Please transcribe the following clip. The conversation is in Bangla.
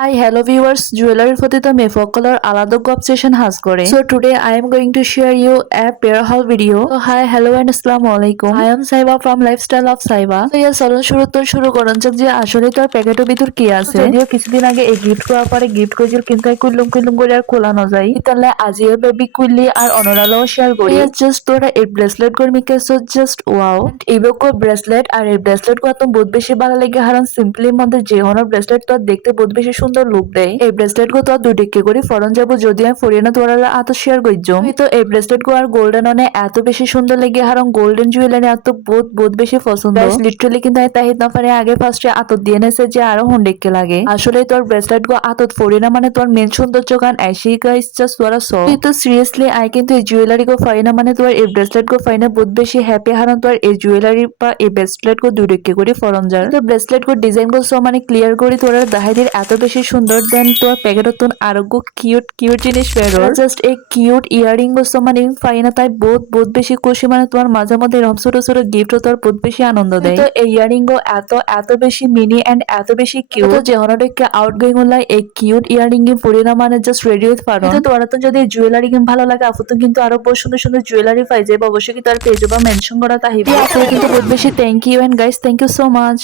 Hi, hello viewers. Jewelry for the সকলৰ আলাদা অবসেশন হাজ কৰে. So today I am going to share you a pair haul video. So hi, hello and assalamu alaikum. I am Saiba from Lifestyle of Saiba. So yes, চলুন শুরু করুন যাক যে আসলে তো প্যাকেটের ভিতর কি আছে। যদিও কিছুদিন আগে এই গিফট করার পরে গিফট কইছিল কিন্তু কুলুম করে আর খোলানো যায়। তাহলে আজিও বেবি কুইলি আর অনরালাও শেয়ার করি। জাস্ট তোরা এই ব্রেসলেট করে মিকে সো জাস্ট ওয়াও। এইবকো ব্রেসলেট আর এই ব্রেসলেট কো তো বহুত বেশি ভালো লাগে কারণ সিম্পলির মধ্যে যে হনো ব্রেসলেট তো দেখতে বহুত বেশি সুন্দর লুক দেয়। এই ব্রেসলেট গো তো দুই টিকে করে ফরন যাবো যদি আমি ফরিয়ে না তোরা আত শেয়ার করছো। তো এই ব্রেসলেট গো আর গোল্ডেন অনে এত বেশি সুন্দর লাগে কারণ গোল্ডেন জুয়েলারি এত বহুত বেশি পছন্দ। লিটারালি কিন্তু তাহিদ না পারে আগে ফার্স্টে আতত দিয়ে নেছে যে আরো হন্ডেককে লাগে। আসলে তোর ব্রেসলেট গো আতত ফরিয়ে না মানে তোর মেন সৌন্দর্য গান ऐसी গাইস জাস্ট তোরা সো। তো সিরিয়াসলি আই কিন্তু এই জুয়েলারি গো পাই না মানে তোর এই ব্রেসলেট গো পাই না বহুত বেশি হ্যাপি কারণ তোর এই জুয়েলারি বা এই ব্রেসলেট গো দুই টিকে করে ফরন যার। তো ব্রেসলেট গো ডিজাইন গো সো মানে ক্লিয়ার করে তোরা দাহাইদের এত বেশি সুন্দর দেন তোর প্যাকেটত তুন আরোগ্য কিউট জিনিস বেরো জাস্ট এই কিউট ইয়ারিং গো সো মানে ফাইনা তাই বহুত বেশি খুশি মানে তোমার মাঝে মধ্যে এরকম ছোট গিফট তোর বহুত বেশি আনন্দ দেয়। তো এই ইয়ারিং গো এত বেশি মিনি এন্ড এত বেশি কিউট যে হনডকে আউট গোয়িং হলাই এই কিউট ইয়ারিং এ পরে না মানে জাস্ট রেডি উইথ পারো। তো তোরা তো যদি জুয়েলারি গেম ভালো লাগে আপু তো কিন্তু আরো বহুত সুন্দর জুয়েলারি পাই যাবে অবশ্যই কি তার পেজ বা মেনশন করা তাহিবে। আপু কিন্তু বহুত বেশি thank you and guys thank you so much.